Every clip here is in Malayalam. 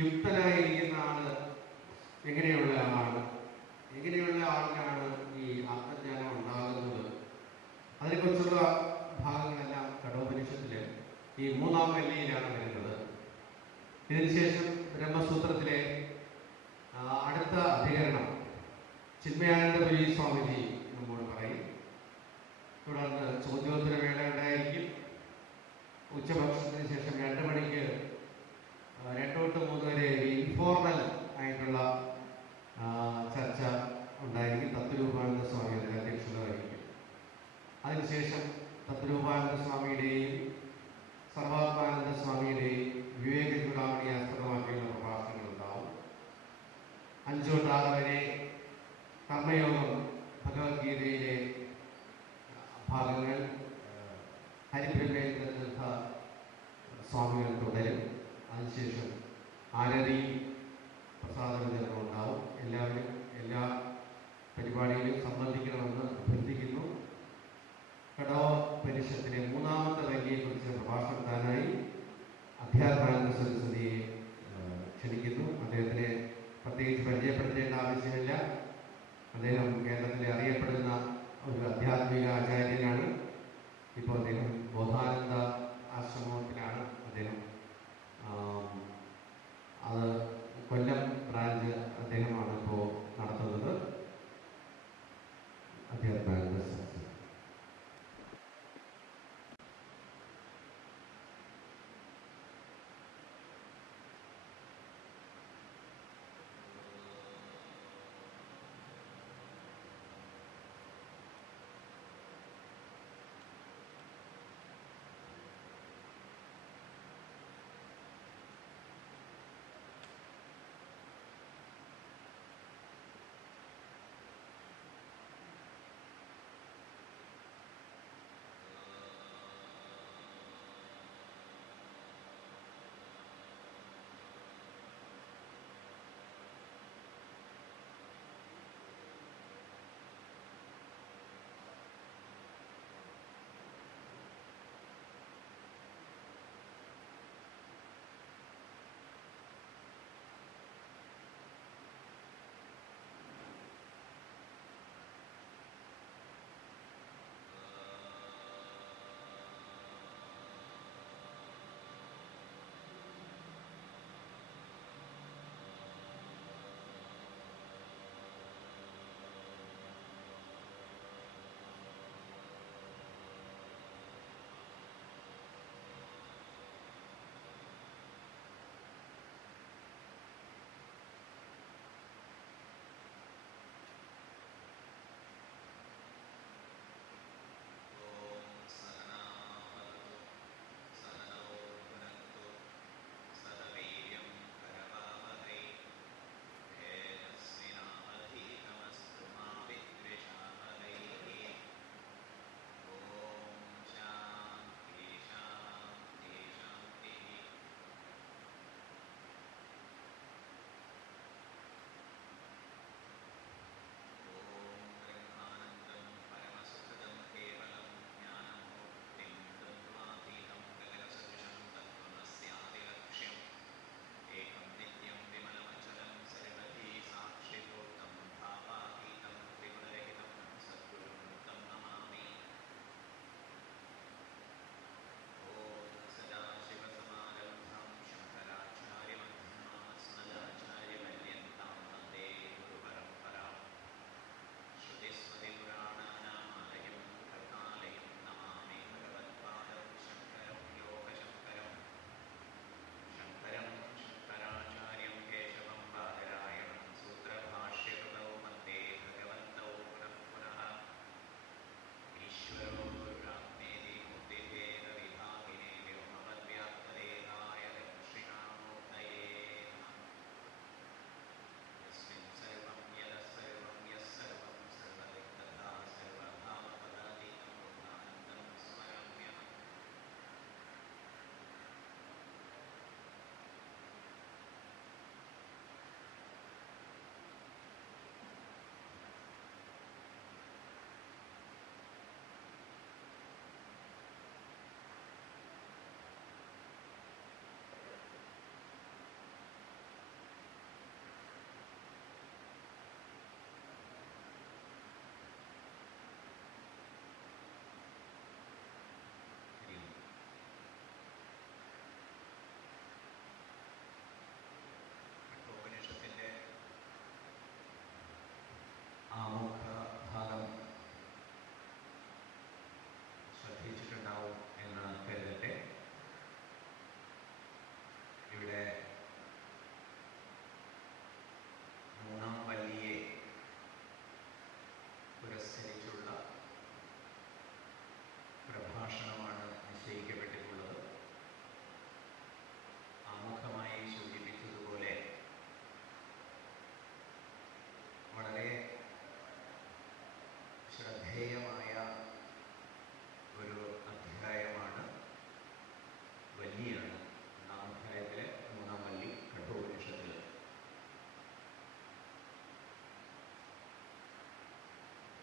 യുക്തനായിരിക്കുന്ന ആള് എങ്ങനെയുള്ള ആളാണ്, എങ്ങനെയുള്ള ആളിനാണ് ഈ ആത്മജ്ഞാനം ഉണ്ടാകുന്നത്, അതിനെക്കുറിച്ചുള്ള ഭാഗങ്ങളെല്ലാം കഠോപനിഷത്തില് ഈ 3-ാം വല്ലിയിലാണ് വരുന്നത്. ഇതിനുശേഷം ബ്രഹ്മസൂത്രത്തിലെ അടുത്ത അധികരണം ചിന്മയാനന്ദപുരി സ്വാമിജി നമ്മോട് പറയും. തുടർന്ന് ചോദ്യോത്തര വേള ഉണ്ടായിരിക്കും. ഉച്ചഭക്ഷണത്തിന് ശേഷം 2 മണിക്ക് 2 തൊട്ട് 3 വരെ ഇൻഫോർമൽ ആയിട്ടുള്ള ചർച്ച ഉണ്ടായിരിക്കും. തത്വരൂപാനന്ദ സ്വാമി അതിൽ അധ്യക്ഷത വഹിക്കും. അതിനുശേഷം തത്വരൂപാനന്ദ സ്വാമിയുടെയും സർവാത്മാനന്ദ സ്വാമിയുടെയും വിവേക ചൂടാമണി ആസ്പദമാക്കിയുള്ള പ്രഭാഷണങ്ങൾ ഉണ്ടാവും. 5 തൊട്ട് 6 വരെ കർമ്മയോഗം ഭഗവത്ഗീതയിലെ ഭാഗങ്ങൾ ഹരിബ്രഹ്മേന്ദ്ര തീർത്ഥ സ്വാമികൾ തുടരും. അതിനുശേഷം ആരതി പ്രസാദ വിതരണം ഉണ്ടാവും. എല്ലാവരും എല്ലാ പരിപാടിയിലും സംബന്ധിക്കണമെന്ന് അഭ്യർത്ഥിക്കുന്നു. കഠോപനിഷത്തിലെ 3-ാമത്തെ വല്ലിയെക്കുറിച്ച് പ്രഭാഷണം നടത്താനായി അധ്യാത്മാനന്ദ സരസ്വതിയെ ക്ഷണിക്കുന്നു. അദ്ദേഹത്തിനെ പ്രത്യേകിച്ച് പരിചയപ്പെടുത്തേണ്ട ആവശ്യമില്ല. അദ്ദേഹം കേരളത്തിലെ അറിയപ്പെടുന്ന ഒരു ആധ്യാത്മിക ആചാര്യനാണ്. ഇപ്പോൾ അദ്ദേഹം ബോധാനന്ദ ആശ്രമത്തിലാണ് അദ്ദേഹം. അത് കൊല്ലം ബ്രാഞ്ച് അദ്ദേഹമാണ് ഇപ്പോൾ നടത്തുന്നത്. അധ്യാത്മാനന്ദ സരസ്വതി.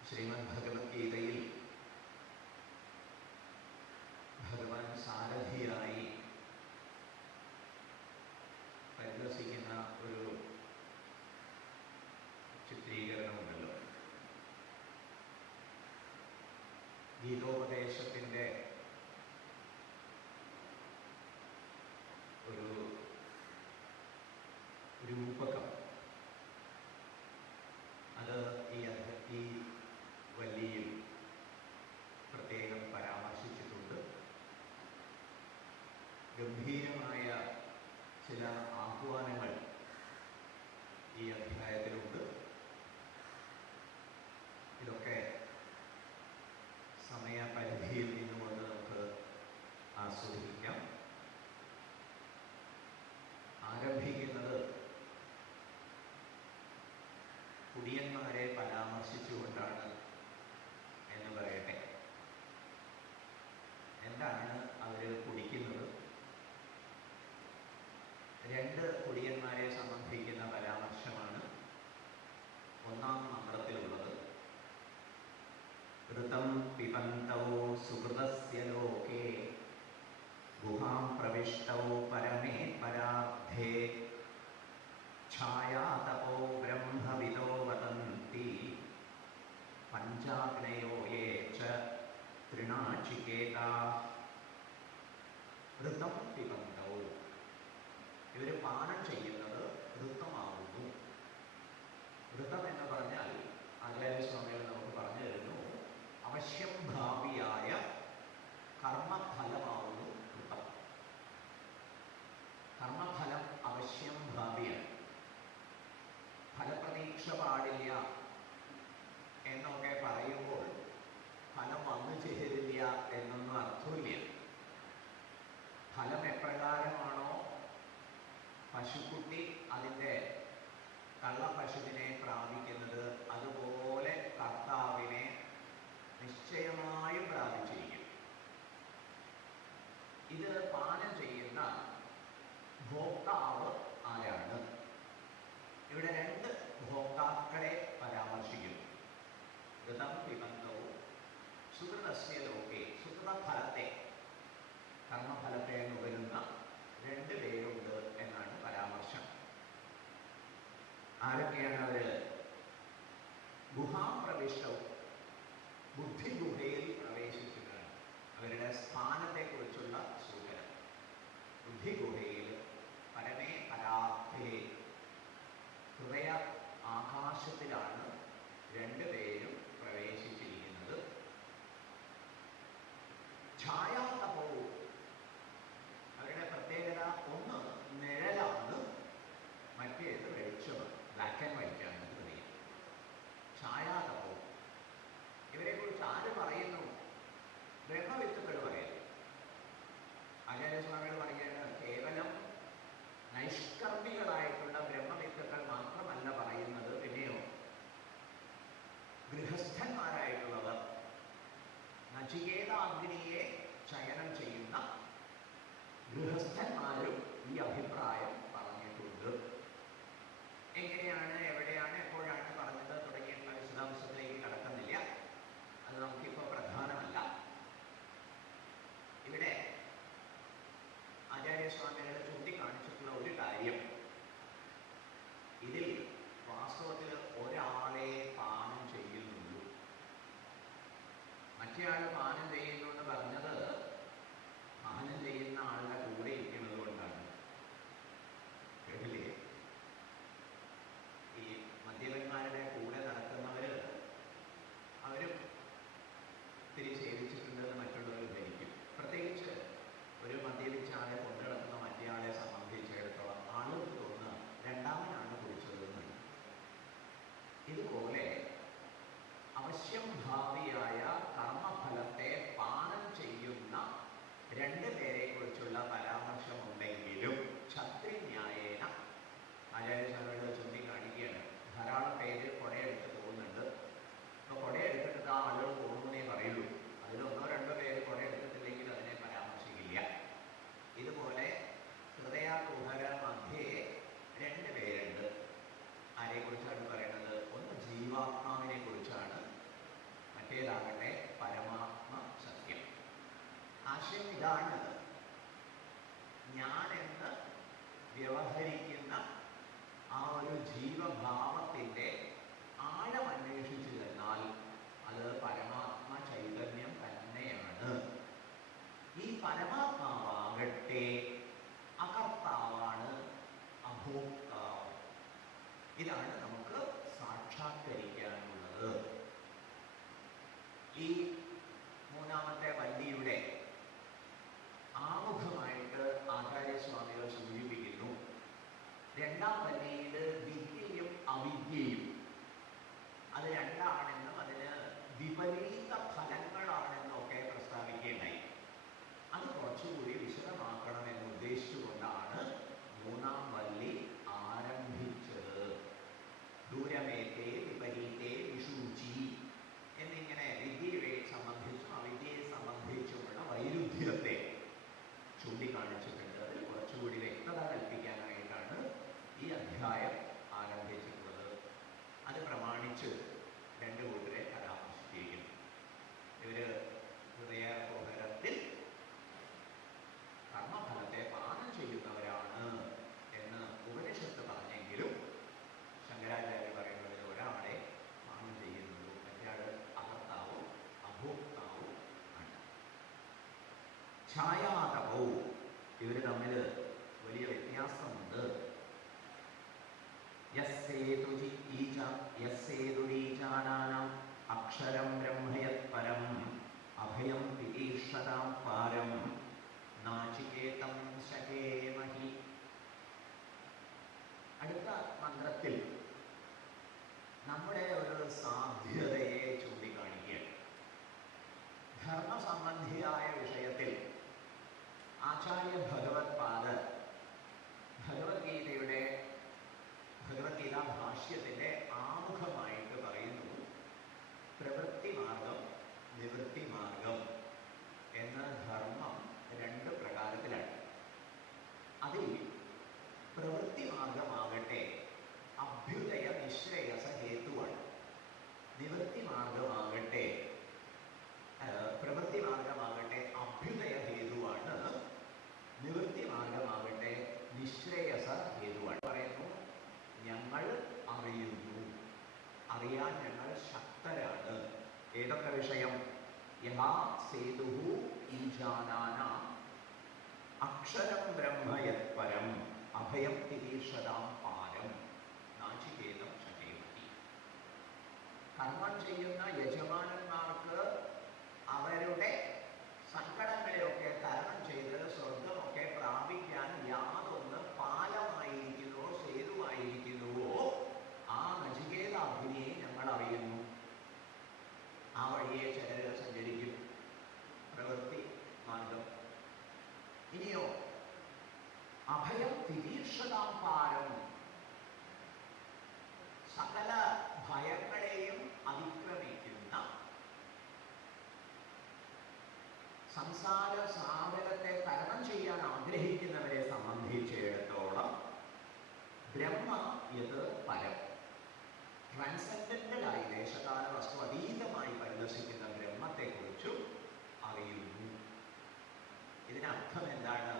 ശ്രീമദ് ഭഗവത്ഗീതയിൽ ഭഗവാൻ സാരഥിയായി പരിലസിക്കുന്ന ഒരു ചിത്രീകരണമുണ്ടല്ലോ. ഗീതോപദേശത്തിൻ്റെ ഒരു രൂപകം അത് ഈ വല്ലിയിൽ പ്രത്യേകം പരാമർശിച്ചിട്ടുണ്ട്. ഗംഭീരമായ ചില ആഹ്വാനങ്ങൾ ഈ അധ്യായത്തിലുണ്ട്. ഇതൊക്കെ സമയപരിധിയിൽ നിന്നുകൊണ്ട് നമുക്ക് ആസ്വദിക്കാം. ആരംഭിക്കുന്നത് കുടിയന്മാരെ പരാമർശിച്ചുകൊണ്ടാണ് എന്ന് പറയട്ടെ. എന്താണ് അവർ കുടിക്കുന്നത്? രണ്ട് കുടിയന്മാരെ സംബന്ധിക്കുന്ന പരാമർശമാണ് ഒന്നാം മന്ത്രത്തിലുള്ളത്. ഋതം പിബന്തൗ സുഹൃതസ്യ ലോകേ ഗുഹാം പ്രവിഷ്ടൗ പരമേ പരാർത്ഥേ ഛായാതപോ ബ്രഹ്മവിദോ വദന്തി പഞ്ചാഗ്നയോ യേ ച തൃണാചികേതാഃ. ഋതം പിബന്തൗ, ഇവർ പാനം ചെയ്യുന്നത് ഋതമാകുന്നു. ഋതം എന്ന് പറഞ്ഞാൽ ആചാര്യസ്വാമികൾ നമുക്ക് പറഞ്ഞു തരുന്നു, അവശ്യം ഭാവിയായ കർമ്മഫലമാവുന്നു ഋതം. കർമ്മഫലം അവശ്യം ഭാവിയാണ്. ഫലപ്രതീക്ഷ പാടില്ല എന്നൊക്കെ പറയുമ്പോൾ ഫലം വന്നു ചേരില്ല എന്നൊന്നും അർത്ഥമില്ല. ഫലം എപ്രകാരമാണോ പശുക്കുട്ടി അതിൻ്റെ കള്ളപ്പശുവിനെ പ്രാപിക്കുന്നത്, അതുപോലെ കർത്താവിനെ നിശ്ചയമായും പ്രാപിച്ചിരിക്കും. ഇത് പാനം ചെയ്യുന്ന ഭോക്താവ് ആരാണ്? ഇവിടെ രണ്ട് ഭോക്താക്കളെ പരാമർശിക്കുന്നു. ഋതം പിബന്തവും സുഹൃതസ്യ ലോകേ, സുഹൃതഫലത്തെ, കർമ്മഫലത്തെ നുകരുന്ന രണ്ട് പേരുണ്ട് എന്നാണ് പരാമർശം. ആരൊക്കെയാണ് അവർ? ഗുഹാം പ്രവിഷ്ടവും, ബുദ്ധി ഗുഹയിൽ പ്രവേശിക്കുകയാണ്. അവരുടെ സ്ഥാനത്തെക്കുറിച്ചുള്ള സൂചന. ബുദ്ധി ഗുഹയിൽ പരമേ പരാർത്ഥേ, ഹൃദയ ആകാശത്തിലാണ് രണ്ടുപേരും പ്രവേശിച്ചിരിക്കുന്നത്. ഛായാതപോ, അവരുടെ പ്രത്യേകത ഒന്ന് നിഴലാണ്, മറ്റേത് വെളിച്ചമാണ്. ബ്ലാക്ക് ആൻഡ് വൈറ്റ് ആണ് ഹൃദയം. ഛായാതപോ, ഇവരെ കുറിച്ച് ആര് പറയുന്നു? ബ്രഹ്മവിത്തുക്കൾ പറയുന്നു. ആചാര്യസ്വാമികൾ പറയുകയാണ്, കേവലം നൈഷ്കർമ്മികളായിട്ടുള്ള ബ്രഹ്മവിത്തുക്കൾ മാത്രമല്ല പറയുന്നത്, പിന്നെയോ ഗൃഹസ്ഥന്മാരായിട്ടുള്ളവർ, നചികേതാഗ്നിയെ ചയനം ചെയ്യുന്ന ഗൃഹസ്ഥന്മാരും ഈ അഭിപ്രായം പറഞ്ഞിട്ടുണ്ട്. എങ്ങനെയാണ്, എവിടെയാണ്, എപ്പോഴാണ് പറഞ്ഞത് തുടങ്ങിയിട്ടുള്ള വിശദാംശത്തിലേക്ക് കടക്കുന്നില്ല. അത് നമുക്കിപ്പോൾ പ്രധാനമല്ല. ഇവിടെ ആചാര്യസ്വാമികൾ ചൂണ്ടിക്കാണിച്ചിട്ടുള്ള ഒരു കാര്യം, ഇതിൽ വാസ്തവത്തിൽ ഒരാളെ പാനം ചെയ്യുന്നുള്ളൂ. മറ്റേ ആൾ പാനം ചെയ്യുന്നു എന്ന് പറഞ്ഞത് പാനം ചെയ്യുന്ന ആളുടെ കൂടെ ഇരിക്കുന്നത് കൊണ്ടാണ്. കേട്ടില്ലേ? ഈ മദ്യപന്മാരുടെ കൂടെ നടക്കുന്നവര് അവരും തിരി സേവിച്ചിട്ടുണ്ടെന്ന് മറ്റുള്ളവർ ധരിക്കും. പ്രത്യേകിച്ച് ഒരു മദ്യപിച്ച ആളെ കൊണ്ടു നടക്കുന്ന മറ്റേ ആളെ സംബന്ധിച്ചിടത്തോളം ആളുകൾ തോന്നുക രണ്ടാമനാണ് കുടിച്ചതെന്ന്. ഇതുപോലെ അവശ്യം ഭാവിയായ കർമ്മഫലത്തെ പാനം ചെയ്യുന്ന രണ്ട് പേരെ കുറിച്ചുള്ള പരാമർശമുണ്ടെങ്കിലും ക്ഷത്രിന്യായേന ആചാര്യസ്വാമികൾ ചൂണ്ടിക്കാണിക്കുകയാണ്. ധാരാളം പേര് കൊടയെടുത്ത് പോകുന്നുണ്ട്. അപ്പോൾ കൊടയെടുത്തിട്ട് ആ ആളുകൾ പോകുന്നേ പറയുള്ളൂ. അതിലൊന്നോ രണ്ടോ പേര് കൊടയെടുത്തിട്ടില്ലെങ്കിൽ അതിനെ പരാമർശിക്കില്ല. ഇതുപോലെ ഹൃദയാകുഹര മധ്യേ രണ്ട് പേരുണ്ട്. ആരെക്കുറിച്ചാണ് പറയുന്നത്? ഒന്ന് ജീവാത്മാവിനെ കുറിച്ചാണ്, ആശയം ഇതാണ്. ഞാനെന്ന് വ്യവഹരിക്കുന്ന ആ ഒരു ജീവഭാവത്തിൻ്റെ ആഴം അന്വേഷിച്ചു ചെന്നാൽ അത് പരമാത്മ ചൈതന്യം തന്നെയാണ്. ഈ പരമാത്മാവാകട്ടെ അകർത്താവാണ്, അഭോക്താവ്. ഇതാണ് നമുക്ക് സാക്ഷാത്കരിക്കാനുള്ളത്. ഈ മൂന്നാമത്തെ വല്ലിയുടെ ആമുഖമായിട്ട് ആചാര്യസ്വാമികൾ സൂചിപ്പിക്കുന്നു. രണ്ടാം വല്ലിയിൽ വിദ്യയും അവിദ്യയും അത് രണ്ടാണെന്നും അതിന് വിപരീത ഫലങ്ങളാണെന്നും ഒക്കെ പ്രസ്താവിക്കുകയുണ്ടായി. അത് കുറച്ചുകൂടി വിശദമാക്കണമെന്ന് ഉദ്ദേശിച്ചുകൊണ്ടാണ് മൂന്നാം വല്ലി ആരംഭിച്ചത്. ദൂരമേത്തെ വിപരീത്തെ വിഷൂചി എന്നിങ്ങനെ വിദ്യയെ സംബന്ധിച്ചും അവിദ്യയെ സംബന്ധിച്ചുമുള്ള വൈരുദ്ധ്യത്തെ ചൂണ്ടിക്കാണിച്ചിട്ടുണ്ട്. അതിൽ കുറച്ചുകൂടി വ്യക്തത കൽപ്പിക്കാനായിട്ടാണ് ഈ അധ്യായം ആരംഭിച്ചിട്ടുള്ളത്. അത് പ്രമാണിച്ച് രണ്ട് കൂട്ടരെ പരാമർശിച്ചിരിക്കുന്നു. ഇവര് ഹൃദയകുഹരത്തിൽ കർമ്മഫലത്തെ പാനം ചെയ്യുന്നവരാണ് എന്ന് ഉപനിഷത്ത് പറഞ്ഞെങ്കിലും ശങ്കരാചാര്യ പറയുന്നതിൽ ഒരാളെ പാനം ചെയ്യുന്നുള്ളൂ, മറ്റേ അകർത്താവും അഭോക്താവും ആണ്. ഛായാതപവും ഇവർ തമ്മിൽ വലിയ വ്യത്യാസമുണ്ട്. അക്ഷരം ബ്രഹ്മയത് അഭയം വിതീക്ഷതാം പാരം നാചികേതം ശകേമഹി. അടുത്ത മന്ത്രത്തിൽ നമ്മുടെ ഒരു സാധ്യതയെ ചൂണ്ടിക്കാണിക്കുകയാണ്. ധർമ്മസംബന്ധിയായ വിഷയത്തിൽ ആചാര്യ ഭഗവത്പാദർ ഭഗവത്ഗീത ഭാഷ്യത്തിൻ്റെ ആമുഖമായിട്ട് പറയുന്നു, പ്രവൃത്തി മാർഗം നിവൃത്തി മാർഗം എന്ന ധർമ്മം രണ്ട് പ്രകാരത്തിലാണ്. അതിൽ പ്രവൃത്തി മാർഗമാകട്ടെ അഭ്യുദയ നിശ്രേയസ ഹേതുവാണ്. പ്രവൃത്തി മാർഗമാകട്ടെ അഭ്യുദയ ഹേതുവാണ്. നിവൃത്തി മാർഗമാകട്ടെ നിശ്രേയസ ഹേതുവാണ്. പറയുന്നു, ഞങ്ങൾ അറിയുന്നു, അറിയാൻ ഞങ്ങൾ ശക്തരാണ്. ഏതൊക്കെ വിഷയം? യഥാ സേതുഹു ഈശാനാന അക്ഷരം ബ്രഹ്മയത് പരം അഭയം തിരീക്ഷതാം പാരം നാചികേതം ശകേമഹി. കർമ്മം ചെയ്യുന്ന യജമാനന്മാർക്ക് അവരുടെ സങ്കടങ്ങളെയൊക്കെ തരണം ചെയ്ത് സ്വർഗമൊക്കെ പ്രാപിക്കാൻ യാതൊന്ന് പാലമായിരിക്കുന്നുവോ സേതുവായിരിക്കുന്നുവോ ആ നചികേതാഗ്നിയെ ഞങ്ങൾ അറിയുന്നു. ആ വഴിയെ ചിലർ സഞ്ചരിക്കും, പ്രവൃത്തി മാർഗം. ഇനിയോ അഭയം തിരീക്ഷതാം പാരം, സകല ഭയങ്ങളെയും അതിക്രമിക്കുന്ന സംസാര സാഗരത്തെ തരണം ചെയ്യാൻ ആഗ്രഹിക്കുന്നവരെ സംബന്ധിച്ചിടത്തോളം ബ്രഹ്മ യത് പരം, ട്രാൻസെൻഡന്റലായി ദേശകാല വസ്തു അതീതമായി പരിദർശിക്കുന്ന ബ്രഹ്മത്തെക്കുറിച്ചും അറിയുന്നു. ഇതിനർത്ഥം എന്താണ്?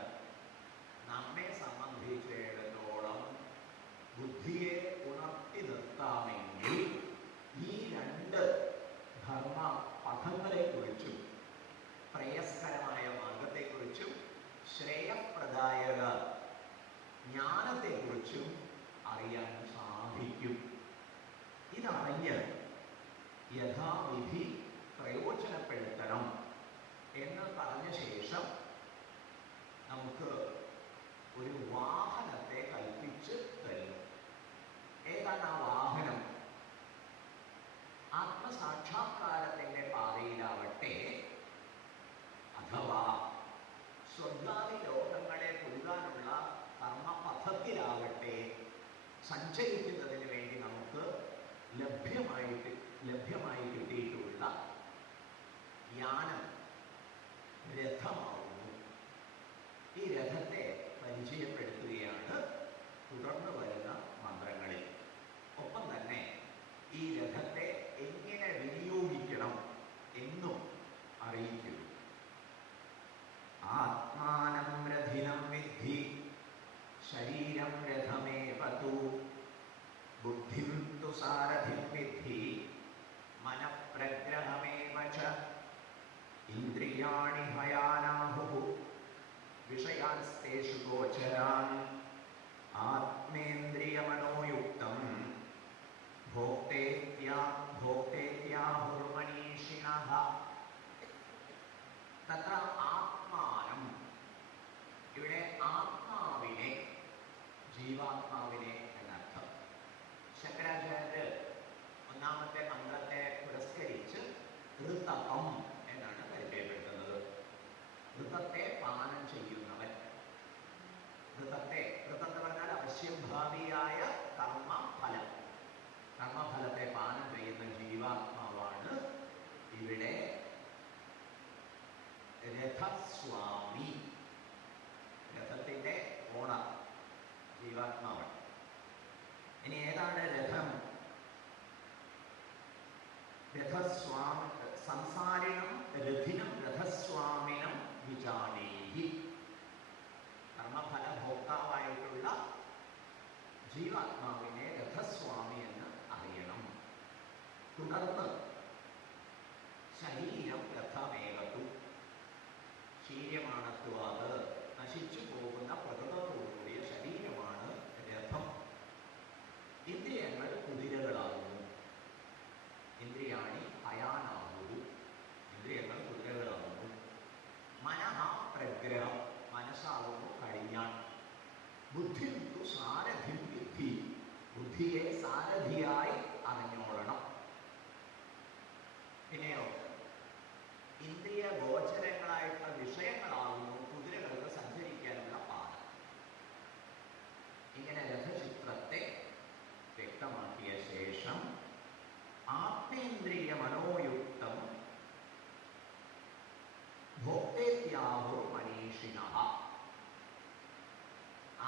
നമ്മെ സംബന്ധിച്ചിടത്തോളം ബുദ്ധിയെ ഉണർത്തി നിർത്താമെങ്കിൽ ഈ രണ്ട് ധർമ്മ പഥങ്ങളെക്കുറിച്ചും പ്രേയസ്കരമായ മാർഗത്തെക്കുറിച്ചും ശ്രേയപ്രദായക ജ്ഞാനത്തെക്കുറിച്ചും അറിയാൻ സാധിക്കും. ഇതറിഞ്ഞ് യഥാവിധി പ്രയോജനപ്പെടുത്തണം എന്ന് പറഞ്ഞ ശേഷം നമുക്ക് ഒരു വാഹനത്തെ കൽപ്പിച്ച് തരുന്നു. ഏതാണ് ആ വാഹനം? ആത്മസാക്ഷാത്കാരത്തിൻ്റെ പാതയിലാവട്ടെ അഥവാ സ്വർഗാദി ലോകങ്ങളെ പുൽകാനുള്ള കർമ്മപഥത്തിലാവട്ടെ സഞ്ചരിക്കുന്നതിന് വേണ്ടി നമുക്ക് ലഭ്യമായി കിട്ടിയിട്ടുള്ള യാനം രഥമാവുന്നു. ഈ രഥത്തെ പരിചയപ്പെടുത്തുകയാണ് തുടർന്ന് വരുന്ന മന്ത്രങ്ങളിൽ. ഒപ്പം തന്നെ ഈ രഥത്തെ എങ്ങനെ വിനിയോഗിക്കണം എന്നും അറിയിക്കുന്നു. तु सारथिं विद्धि मनःप्रग्रहमेव च इन्द्रियाणि हयानाहुः विषयांस्तेषु गोचरान् आत्मेन्द्रियमनोयुक्तं भोक्तेत्याहुर्मनीषिणः तत्र ആത്മാനം ഇവിടെ ആത്മാവിനെ ജീവാത്മാവിനെ എന്നർത്ഥം. ശങ്കരാചാര്യര് ഒന്നാമത്തെ മന്ത്രത്തെ പുരസ്കരിച്ച് ഋതകം എന്നാണ് പരിചയപ്പെടുത്തുന്നത്. ഋതത്തെ പാനം ചെയ്യുന്നവൻ. ഋതത്തെ, ഋതം എന്ന് പറഞ്ഞാൽ അവശ്യംഭാവിയായ കർമ്മഫലം. കർമ്മഫലത്തെ പാനം ചെയ്യുന്ന ജീവാത്മാവാണ് ഇവിടെ രഥസ്വാമി. രഥത്തിന്റെ ഓണർ ജീവാത്മാവാണ്. ഇനി ഏതാണ് രഥം? രഥസ്വാമി സംസാരിണം രഥിനം രഥസ്വാമിനം വിജാനീഹി. കർമ്മഫലഭോക്താവായിട്ടുള്ള ജീവാത്മാവിനെ രഥസ്വാമി എന്ന് അറിയണം. തുടർന്ന് ശരീരം രഥമേകത്തു ശീര്യമാണത്വാത് നശിച്ചു പോകുന്ന പ്രകൃതത്തോടുകൂടിയ ശരീരമാണ് രഥം. ഇന്ദ്രിയങ്ങൾ കുതിരകളാകുന്നു. ഇന്ദ്രിയാണി അയാനാകുന്നു. ഇന്ദ്രിയങ്ങൾ കുതിരകളാകുന്നു. മനഃ പ്രഗ്രഹം മനസ്സാകുന്നു കടിഞ്ഞാൺ. ബുദ്ധിം തു സാരഥിം വിദ്ധി ബുദ്ധിയെ സാരഥിയായി അറിഞ്ഞോളണം. പിന്നെയോ ഇന്ദ്രിയ ഗോചരങ്ങളായിട്ടുള്ള വിഷയങ്ങളാകുന്നു കുതിരകൾക്ക് സഞ്ചരിക്കാനുള്ള പാത. ഇങ്ങനെ രഥചിത്രത്തെ വ്യക്തമാക്കിയ ശേഷം ആത്മേന്ദ്രിയ മനോയുക്തം ഭോക്തേത്യാഹുർ മനീഷിണഃ.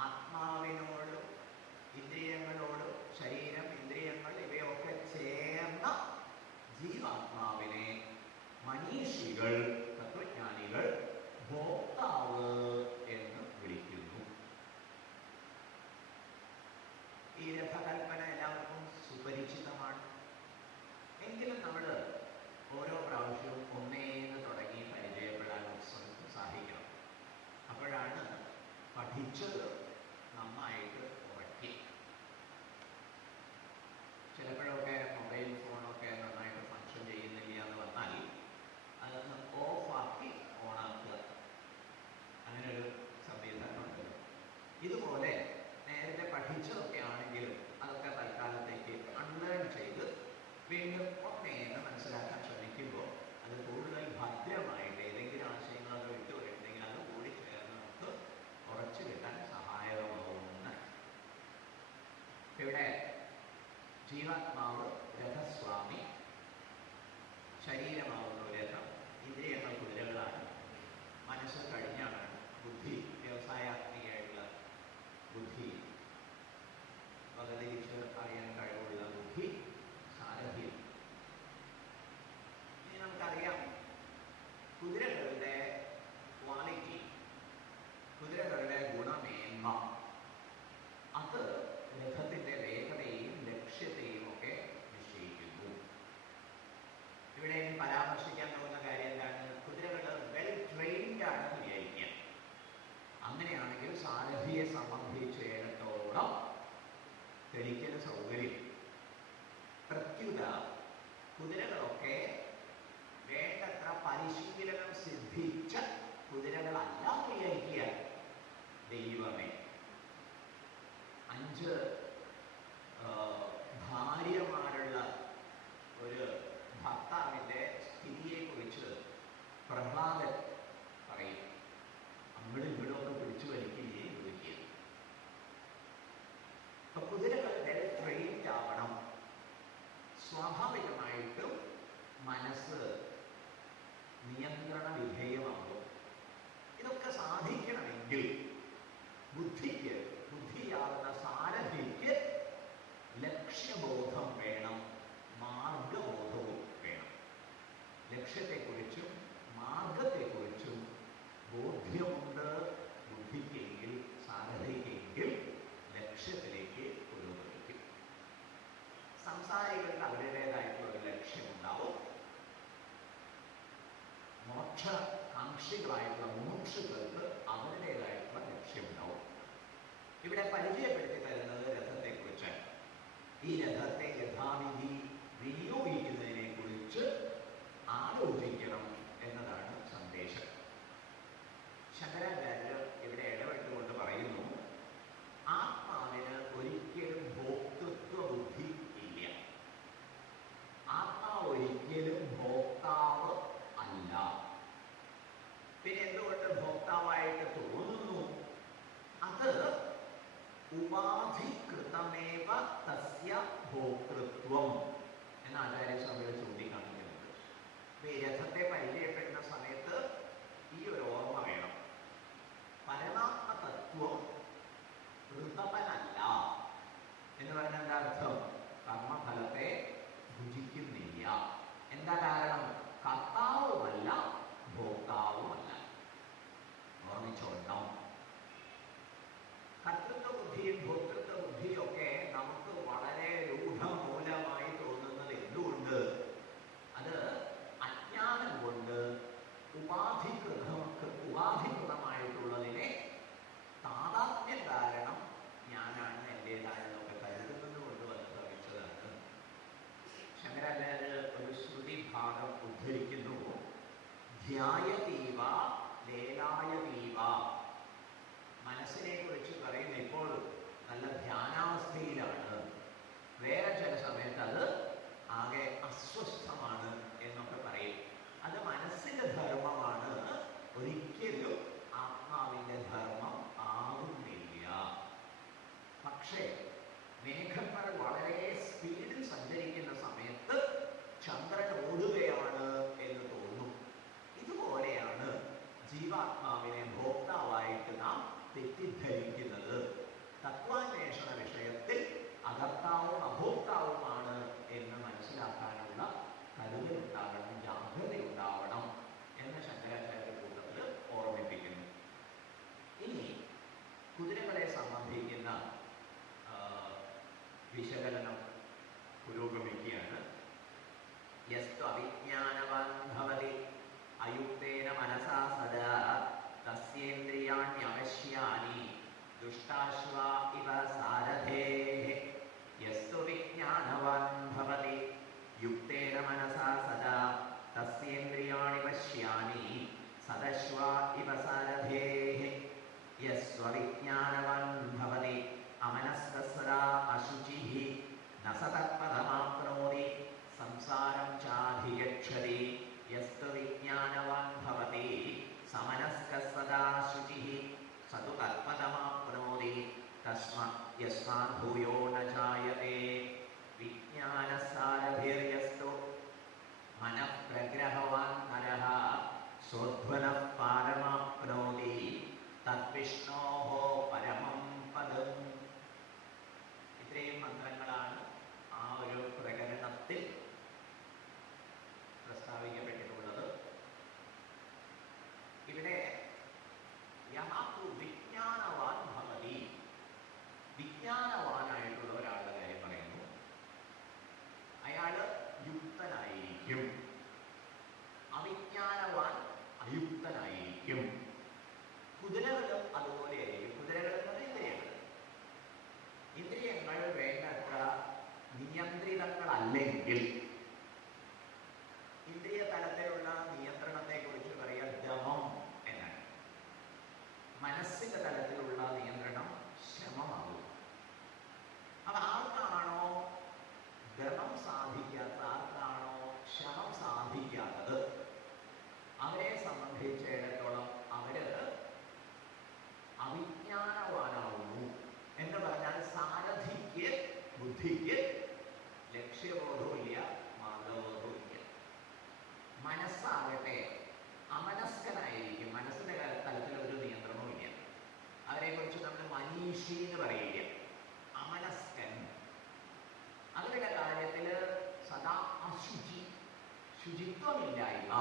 ആത്മാവിനോടും ഇന്ദ്രിയങ്ങളോടും ശരീരം ഇന്ദ്രിയങ്ങൾ ഇവയൊക്കെ ചേർന്ന ജീവാത്മാവിനെ മനീഷികൾ തത്വജ്ഞാനികൾ ഭോക്താവ് എന്ന് വിളിക്കുന്നു. ഈ രഥകൽപ്പന എല്ലാവർക്കും സുപരിചിതമാണ്. എങ്കിലും നമ്മൾ ഓരോ പ്രാവശ്യവും ഒന്നേന്ന് തുടങ്ങി പരിചയപ്പെടാൻ ഉത്സാഹിക്കണം. അപ്പോഴാണ് പഠിച്ചത് നന്നായിട്ട് ഉറക്കി. ചിലപ്പോഴൊക്കെ മൊബൈൽ ഫോണൊക്കെ നന്നായിട്ട് ഫങ്ഷൻ ചെയ്യുന്നില്ല എന്ന് വന്നാൽ അതൊന്ന് ഓഫാക്കി ഓണാക്കുക. അങ്ങനെ ഒരു സംവിധാനമുണ്ട്. ഇതുപോലെ നേരത്തെ പഠിച്ചതൊക്കെ ആണെങ്കിലും അതൊക്കെ തൽക്കാലത്തേക്ക് അൺലേൺ ചെയ്ത് വീണ്ടും ഒന്നേന്ന് മനസ്സിലാക്കാൻ ശ്രമിക്കുമ്പോൾ അത് കൂടുതൽ ഭദ്രമായിട്ട് ഏതെങ്കിലും ആശയങ്ങളൊക്കെ വിട്ടുപോയിട്ടുണ്ടെങ്കിൽ അത് കൂടി ചേർന്ന് നമുക്ക് ഉറച്ചു കിട്ടാൻ സഹായകമാവുന്ന. ഇവിടെ ജീവാത്മാവ് രഥസ്വാമി, ശരീരമാവുന്ന രഥം, ഇന്ദ്രിയങ്ങൾ കുതിരകളാണ്, മനസ്സ് കടിഞ്ഞാണ്, ബുദ്ധി വ്യവസായാത്മികമായിട്ടുള്ള ബുദ്ധി, വകതിരിച്ച് അറിയാൻ കഴിവുള്ള ബുദ്ധി സാരഥ്യം. ഇനി നമുക്കറിയാം കുതിരകളുടെ ക്വാളിറ്റി, കുതിരകളുടെ ഗുണമേന്മ, അത് രഥത്തിന്റെ വേഗതയെയും ലക്ഷ്യത്തെയും ഒക്കെ നിശ്ചയിക്കുന്നു. ഇവിടെ പരാമർശിക്കാൻ പോകുന്ന കാര്യം എന്താണ്? കുതിരകൾ വെൽ ട്രെയിൻഡ് ആണെന്ന് വിചാരിക്കുക. അങ്ങനെയാണെങ്കിൽ സാരഥിയെ സംബന്ധിച്ചിടത്തോളം തെളിക്കുന്ന സൗകര്യം. പ്രത്യുത കുതിരകളൊക്കെ വേണ്ടത്ര പരിശീലനം സിദ്ധിച്ച കുതിരകളല്ല വിചാരിക്കുക. ദൈവമേ, 5 ഭാര്യമാരുള്ള ഒരു ഭർത്താവിൻ്റെ സ്ഥിതിയെക്കുറിച്ച് പ്രഹ്ലാദൻ പറയും. അങ്ങോട്ടും ഇങ്ങോട്ടും ഒക്കെ പിടിച്ചു വലിക്കുകയും ചോദിക്കുക. അപ്പൊ കുതിരകൾ വെൽ ട്രെയിൻഡ് ആവണം. സ്വാഭാവികമായിട്ടും മനസ്സ് നിയന്ത്രണ വിധേയമാകും. ഇതൊക്കെ സാധിക്കണമെങ്കിൽ ബുദ്ധിയാകുന്ന സാരഥിക്ക് കാക്ഷികളായിട്ടുള്ള മുമുക്ഷുക്കൾക്ക് അവരുടേതായിട്ടുള്ള ലക്ഷ്യമുണ്ടാവും. ഇവിടെ പരിചയപ്പെടുത്തി തരുന്നത് രഥത്തെക്കുറിച്ച്. ഈ രഥത്തെ യഥാവിധി വിനിയോഗിക്കുന്നതിനെ കുറിച്ച് ആലോചിക്കണം എന്നതാണ് സന്ദേശം. ശങ്കരാചാര്യർ ഇവിടെ ഇടപെട്ടുകൊണ്ട് പറയുന്നു, ആത്മാവിന് ഒരിക്കലും ഭോക്തൃത്വ ബുദ്ധി ഇല്ല. ആത്മാവ് ഒരിക്കലും ഭോക്താവ് അല്ല. പിന്നെ എന്തുകൊണ്ട് ഭോക്താവായിട്ട് തോന്നുന്നു? അത് ഉപാധികൃതമേവ തസ്യ ഭോക്തൃത്വം എന്ന് ആചാര്യസ്വാമികൾ ചൂണ്ടിക്കാണിക്കുന്നുണ്ട്. ഈ രഥത്തെ പരിചയപ്പെടുന്ന സമയത്ത് ഈ ഒരു ഓർമ്മ വേണം. പരമാത്മതത്വം ഋതപനല്ല എന്ന് പറഞ്ഞ എന്താ അർത്ഥം? കർമ്മഫലത്തെ ഭുജിക്കുന്നില്ല. എന്താ കാരണം? കർത്താവുമല്ല ഭോക്താവുമല്ല. ഓർമ്മിച്ചോണം. കർത്തൃത്വ ബുദ്ധിയും ഭോക്തൃത്വ ബുദ്ധിയും ഒക്കെ നമുക്ക് വളരെ രൂഢമൂലമായി തോന്നുന്നത് എന്തുകൊണ്ട്? അത് അജ്ഞാനം കൊണ്ട് ഉപാധികൃതമായിട്ടുള്ളതിനെ താതാത്മ്യം കാരണം ഞാനാണ് എൻ്റെതായെന്നൊക്കെ കരുതുന്നത് കൊണ്ട് വന്ന് ഭവിച്ചതാണ്. ശങ്കരാചാര്യർ ഒരു ശ്രുതി ഭാഗം ഉദ്ധരിക്കുന്നു. ധ്യായതീവ ലേലായതീവ. മനസ്സിനെ കുറിച്ച് പറയുന്ന ഇപ്പോൾ നല്ല ധ്യാനാവസ്ഥയിലാണ്, വേറെ ചില സമയത്ത് അത് ആകെ അസ്വസ്ഥമാണ് എന്നൊക്കെ പറയും. അത് മനസ്സിന്റെ ധർമ്മമാണ്, ഒരിക്കലും ആത്മാവിന്റെ ധർമ്മം ആകുന്നില്ല. പക്ഷേ മേഘങ്ങൾ വളരെ സ്പീഡിൽ സഞ്ചരിക്കുന്ന സമയത്ത് ചന്ദ്രൻ ഓടുകയാണ് എന്ന് തോന്നും. ഇതുപോലെയാണ് ജീവാത്മാവിനെ ഭോക്താവായിട്ട് നാം തെറ്റിദ്ധരിക്കുന്നത്. തത്വാന്വേഷണ വിഷയത്തിൽ അകർത്താവും അഭോക്താവുമാണ് എന്ന് മനസ്സിലാക്കാനുള്ള കരുതലുണ്ടാകണം, ജാഗ്രതയുണ്ടാവണം എന്ന് ശങ്കരാചാര്യ കൂട്ടത്തിൽ ഓർമ്മിപ്പിക്കുന്നു. ഇനി കുതിരകളെ സംബന്ധിക്കുന്ന വിശകലനം പുരോഗമിക്കുകയാണ്. യസ്തു അവിജ്ഞാനവാൻ ഭവതി അയുക്തേന മനസാ സദാ തസ്യേന്ദ്രിയാണ്യവശ്യാനി ദുഷ്ടാശ്വാ ഇവ സാരഥേഃ. യസ്തു വിജ്ഞാനവാൻ ഭവതി യുക്തേന മനസാ സദാ തസ്യേന്ദ്രിയാണി പശ്യാനി സദശ്വാ ഇവ സാരഥേഃ. യസ്വവിജ്ഞാനവാൻ ഭവതി അമനസ്കഃ സദാ അശുചിഃ ന സ തത്പദമാപ്നോതി സംസാരം ചാധിഗച്ഛതി. യസ്തു വിജ്ഞാനവാൻ ഭവതി സമനസ്കഃ സദാ ശുചിഃ സ തു തത്പദമാപ്നോതി യസ്മാത് ഭൂയോ ന ജായതേ. വിജ്ഞാനസാരഥിർയസ്തു മനഃ പ്രഗ്രഹവാൻ നരഃ സോധ്വനഃ പാരമാപ്നോതി തദ്വിഷ്ണോഃ പരമം പദം. ഇത്രയും മന്ത്രങ്ങളാണ് ആ ഒരു പ്രകരണത്തിൽ പ്രസ്താവിക്കപ്പെട്ടിട്ടുള്ളത്. ഇവിടെ യഹു വിജ്ഞാനവാൻ ഭവതി, വിജ്ഞാനവാനായിട്ടുള്ള ഒരാളുടെ കാര്യം പറയുന്നു. അയാള് യുക്തനായിരിക്കും. അവിജ്ഞാനവാൻ അയുക്തനായിരിക്കും. കുതിരകളും അതുപോലെയായിരിക്കും. കുതിരകൾ എന്നത് ഇന്ദ്രിയങ്ങൾ. ഇന്ദ്രിയങ്ങൾ വേണ്ടത്ര നിയന്ത്രിതങ്ങളല്ലെങ്കിൽ, ഇന്ദ്രിയ തലത്തിലുള്ള നിയന്ത്രണത്തെ കുറിച്ച് പറയുക ദമം എന്നാണ്. മനസ്സിന്റെ തലത്തിലുള്ള നിയന്ത്രണം ശ്രമമാകും. അപ്പൊ ആർക്കാണോ ദമം സാധിക്കാത്ത, ആർക്കാണോ ശമം സാധിക്കാത്തത്, അവരെ സംബന്ധിച്ചിടത്തോളം അവര് അവിജ്ഞാനവാനാവുന്നു എന്ന് പറഞ്ഞാൽ സാരഥിക്ക്, ബുദ്ധിക്ക് ലക്ഷ്യബോധവും ഇല്ല, മാർഗബോധവും ഇല്ല. മനസ്സാകട്ടെ അമനസ്കനായിരിക്കും. മനസ്സിന്റെ തലത്തിൽ ഒരു നിയന്ത്രണവും ഇല്ല. അവരെ കുറിച്ച് നമ്മൾ മനീഷി എന്ന് പറയില്ല, അമനസ്കൻ. അവരുടെ കാര്യത്തില് സദാ അശുചി, ശുചിത്വമില്ലായ്മ.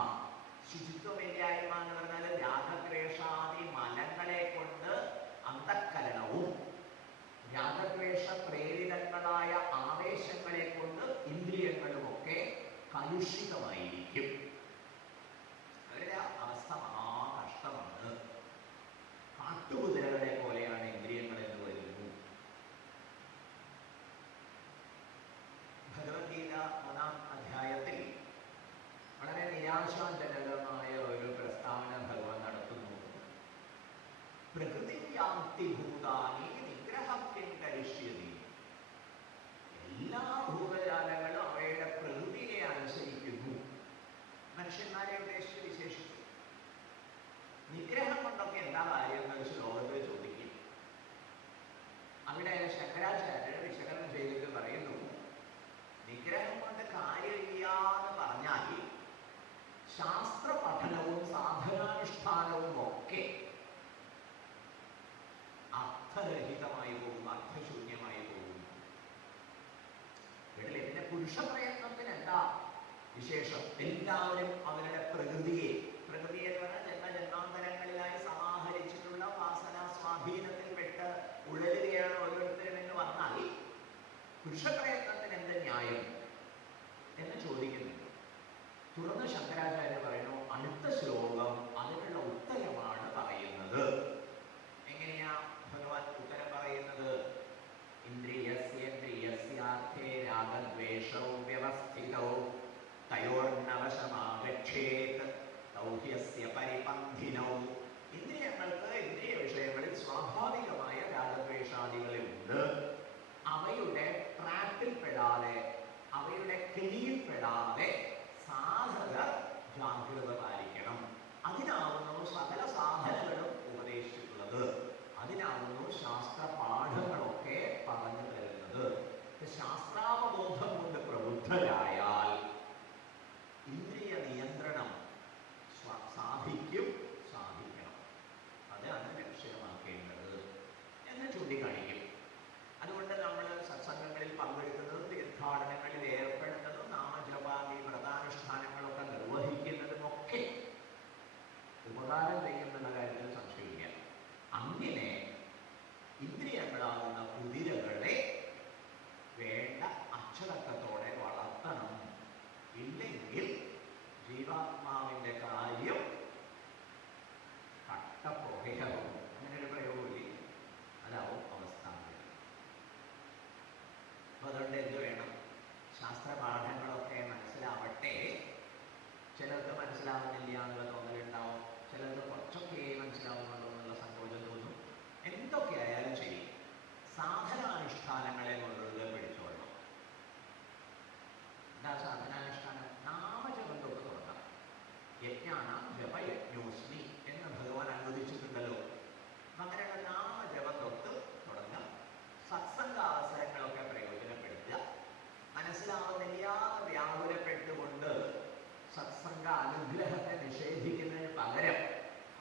ശുചിത്വമില്ലായ്മ എന്ന് പറഞ്ഞാൽ രാഗദ്വേഷാദി മലങ്ങളെ കൊണ്ട് അന്തഃകരണവും രാഗദ്വേഷ പ്രേരിതങ്ങളായ ആവേശങ്ങളെ കൊണ്ട് ഇന്ദ്രിയങ്ങളുമൊക്കെ കലുഷിതമായിരിക്കും. അവരുടെ അവസ്ഥ മഹാ യാന്തിഭൂതാനി നിഗ്രഹം കരിഷ്യതി. എല്ലാ ഭൂതജാലങ്ങളും അവയുടെ പ്രകൃതിയെ അനുസരിക്കുന്നു. മനുഷ്യന്മാരെ ഉദ്ദേശിച്ച് വിശേഷിച്ചു. നിഗ്രഹം കൊണ്ടൊക്കെ എന്താ കാര്യം എന്ന് വെച്ച് ലോകത്തിൽ ചോദിക്കും. അവിടെ ശങ്കരാചാര്യർ വിശകലനം ചെയ്തിട്ട് പറയുന്നു, നിഗ്രഹം കൊണ്ട് കാര്യമില്ല എന്ന് പറഞ്ഞാൽ ശാസ്ത്ര പഠനവും സാധനാനുഷ്ഠാനവും ഒക്കെ അർത്ഥരഹിതമായി പോകും, അർത്ഥശൂന്യമായി പോകും. ഇവിടെ പിന്നെ പുരുഷ പ്രയത്നത്തിന് എന്താ വിശേഷം? എല്ലാവരും അവരുടെ പ്രകൃതിയെ എന്ന് പറഞ്ഞാൽ ജന്മജന്മാന്തരങ്ങളിലായി സമാഹരിച്ചിട്ടുള്ള വാസന സ്വാധീനത്തിൽപ്പെട്ട് ഉഴലുകയാണ് ഓരോരുത്തരും എന്ന് പറഞ്ഞാൽ പുരുഷ പ്രയത്നത്തിന് എന്ത് ന്യായം എന്ന് ചോദിക്കുന്നു. തുടർന്ന് ശങ്കരാചാര്യർ പറയുന്നു, അടുത്ത ശ്ലോകം അതിനുള്ള ഉത്തരമാണ് പറയുന്നത്. എങ്ങനെയാ ഭഗവാൻ ഉത്തരം പറയുന്നത്? ഇന്ദ്രിയസ്യേന്ദ്രിയസ്യാർത്ഥേ രാഗദ്വേഷൗ വ്യവസ്ഥിതൗ തയോർനവശമാഗച്ഛേത് ദൗഹ്യസ്യ പരിപന്ഥിനൗ. ഇന്ദ്രിയങ്ങൾക്ക് ഇന്ദ്രിയ വിഷയങ്ങളിൽ സ്വാഭാവികമായ രാഗദ്വേഷാദികളുണ്ട്. അവയുടെ ട്രാപ്പിൽപ്പെടാതെ, അവയുടെ കെണിയിൽപ്പെടാതെ സാധക ജാഗ്രത പാലിക്കണം. അതിനാവുന്നു സകല സാധനങ്ങളും ഉപദേശിച്ചിട്ടുള്ളത്. അതിനാവുന്നു ശാസ്ത്ര പാഠങ്ങളൊക്കെ പറഞ്ഞു തരുന്നത്. ശാസ്ത്രാവബോധം കൊണ്ട് പ്രബുദ്ധരായാൽ ഇന്ദ്രിയ നിയന്ത്രണം സാധിക്കണം. അതാണ് ലക്ഷ്യമാക്കേണ്ടത് എന്ന് ചൂണ്ടിക്കാണിക്കും. അതുകൊണ്ട് നമ്മൾ സത്സംഗങ്ങളിൽ പങ്കെടുക്കുന്നതും തീർത്ഥാടനങ്ങളിൽ ഏർപ്പെടുന്നതും നാമജപാദി വ്രതാനുഷ്ഠാനങ്ങളൊക്കെ നിർവഹിക്കുന്നതുമൊക്കെ ഉപകാരം ചെയ്യുന്ന കാര്യത്തിൽ സംശയമില്ല. അങ്ങനെ ഇന്ദ്രിയങ്ങളാകുന്ന കുതിരകളെ വേണ്ട അച്ചടക്കത്തോടെ വളർത്തണം. ഇല്ലെങ്കിൽ ജീവാത്മാവിന്റെ കാര്യം കട്ടപ്പുകയാവും. അങ്ങനെ ഒരു പ്രയോഗമില്ലേ? അതാവും അവസ്ഥ. അപ്പൊ അതുകൊണ്ട് എന്ത് വേണം? ശാസ്ത്ര പാഠങ്ങളൊക്കെ മനസ്സിലാവട്ടെ. ചിലർക്ക് മനസ്സിലാവുന്നില്ല എന്നുള്ള തോന്നലുണ്ടാവും, ചിലർക്ക് കുറച്ചൊക്കെ മനസ്സിലാവുന്നുള്ളൂ എന്നുള്ള സങ്കോചം തോന്നും. എന്തൊക്കെ ആയാലും ശരി, സാധനാനുഷ്ഠാനങ്ങളെ മുറുകെ പിടിച്ചോളണം. എന്താ സാധനാനുഷ്ഠാനം? നാമജപം തൊട്ട് തുടങ്ങാം. യജ്ഞാനാം ജപയജ്ഞോസ്മി എന്ന് ഭഗവാൻ അനുവദിച്ചിട്ടുണ്ടല്ലോ. അങ്ങനെയുള്ള നാമജപം തൊട്ട് തുടങ്ങാം. സത്സംഗ അവസരങ്ങളൊക്കെ പ്രയോജനപ്പെടുത്തുക. മനസ്സിലാവുന്നില്ലാതെ വ്യാകുലപ്പെട്ടുകൊണ്ട് സത്സംഗ അനുഗ്രഹത്തെ നിഷേധിക്കുന്നതിന് പകരം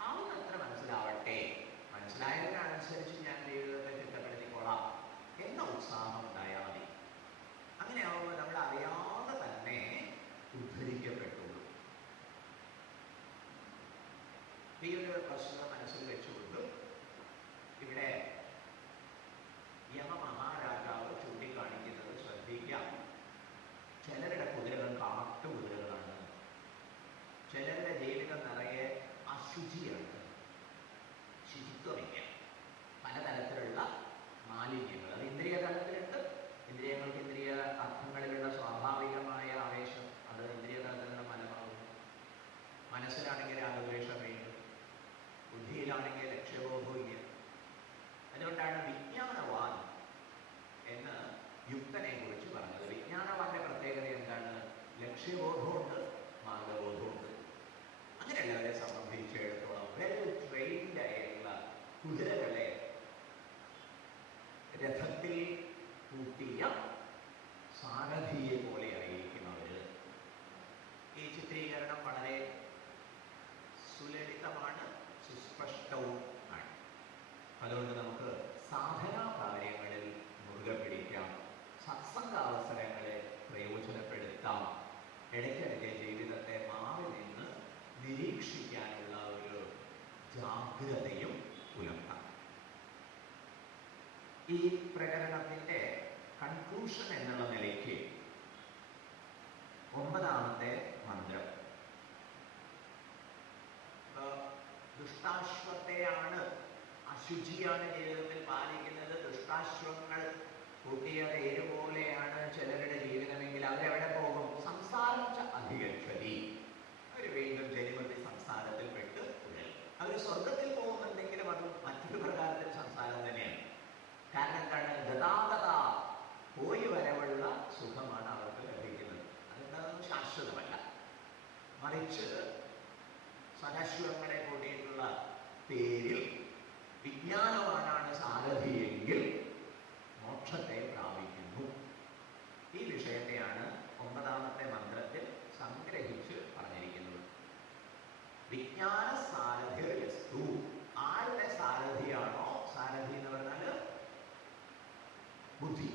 ആവുന്നത്ര മനസ്സിലാവട്ടെ, മനസ്സിലായതിനനുസരിച്ച് ഞാൻ ജീവിതത്തെ ചിട്ടപ്പെടുത്തിക്കൊള്ളാം എന്ന ഉത്സാഹം ഉണ്ടായാൽ മതി. അങ്ങനെയാവുമ്പോൾ നമ്മൾ അറിയാതെ തന്നെ ഉദ്ധരിക്കപ്പെട്ടുള്ളൂ. ഈ ഒരു വസ്തുത മനസ്സിൽ വെച്ചുകൊണ്ട് ഇവിടെ യമമഹാരാജാവ് ചൂണ്ടിക്കാണിക്കുന്നത് ശ്രദ്ധിക്കാം. ചിലരുടെ കുതിരകൾ കാട്ടുകുതിരകളാണ്. ചിലരുടെ ജീവിതം നിറയെ അശുചിയാണ്, ശുചിത്വമില്ല. പലതരത്തിലുള്ള മാലിന്യങ്ങൾ അത് ഇന്ദ്രിയ തലത്തിലുണ്ട്. ഇന്ദ്രിയങ്ങൾക്ക് ഇന്ദ്രിയ അർത്ഥങ്ങളിലുള്ള സ്വാഭാവികമായ ആവേശം അത് ഇന്ദ്രിയ തലത്തിലുള്ള മലമാകുന്നു. മനസ്സിലാണെങ്കിൽ രാഗദ്വേഷം വീണ്ടും, ബുദ്ധിയിലാണെങ്കിൽ ലക്ഷ്യബോധമില്ല. അതുകൊണ്ടാണ് വിജ്ഞാനവാൻ എന്ന് യുക്തനെ കുറിച്ച് പറഞ്ഞത്. വിജ്ഞാനവാന്റെ പ്രത്യേകത എന്താണ്? ലക്ഷ്യബോധമുണ്ട്, മാർഗബോധമുണ്ട്. അങ്ങനെയുള്ളവരെ സംബന്ധിച്ചിടത്തോളം വെൽ ട്രെയിൻഡ് ആയിട്ടുള്ള കുതിരകളെ രഥത്തിൽ കൂട്ടിയ സാരഥിയെ പോലെ ആയിരിക്കുന്നവര്. ഈ ചിത്രീകരണം വളരെ സുലളിതമാണ്, സുസ്പഷ്ടവും ആണ്. അതുകൊണ്ട് നമുക്ക് സാധനാ കാര്യങ്ങളിൽ മുറുകെ പിടിക്കാം, സത്സംഗ അവസരങ്ങളെ പ്രയോജനപ്പെടുത്താം, ഇടയ്ക്കിടയ്ക്ക് ജീവിതത്തെ മാറി നിന്ന് നിരീക്ഷിക്കാനുള്ള ഒരു ജാഗ്രതയും പുലർത്താം. ഈ പ്രകരണത്തിന്റെ കൺക്ലൂഷൻ എന്നുള്ള നിലയ്ക്ക് 9ാമത്തെ മന്ത്രം ദുഷ്ടാശ്വത്തെയാണ്, അശുചിയാണ് ജീവിതത്തിൽ പാലിക്കുന്നത്. ദുഷ്ടാശ്വങ്ങൾ കൂട്ടിയ തേര് പോലെയാണ് ചിലരുടെ ജീവിതമെങ്കിൽ അവരെവിടെ പോകും? സംസാരം അധികക്ഷതി. അവർ വീണ്ടും ജനിമതി സംസാരത്തിൽ പെട്ട് ഉഴൽ. അവർ സ്വർഗത്തിൽ പോകുന്നുണ്ടെങ്കിലും അത് മറ്റൊരു പ്രകാരത്തിൽ സംസാരം പഠിച്ച് സദാശിവങ്ങളെ കൂട്ടിയിട്ടുള്ള പേരിൽ വിജ്ഞാനവാനാണ് സാരഥിയെങ്കിൽ മോക്ഷത്തെ പ്രാപിക്കുന്നു. ഈ വിഷയത്തെയാണ് 9ാമത്തെ മന്ത്രത്തിൽ സംഗ്രഹിച്ച് പറഞ്ഞിരിക്കുന്നത്. വിജ്ഞാന സാരഥിർയസ്തു. ആരുടെ സാരഥിയാണോ, സാരഥി എന്ന് പറഞ്ഞാൽ ബുദ്ധി,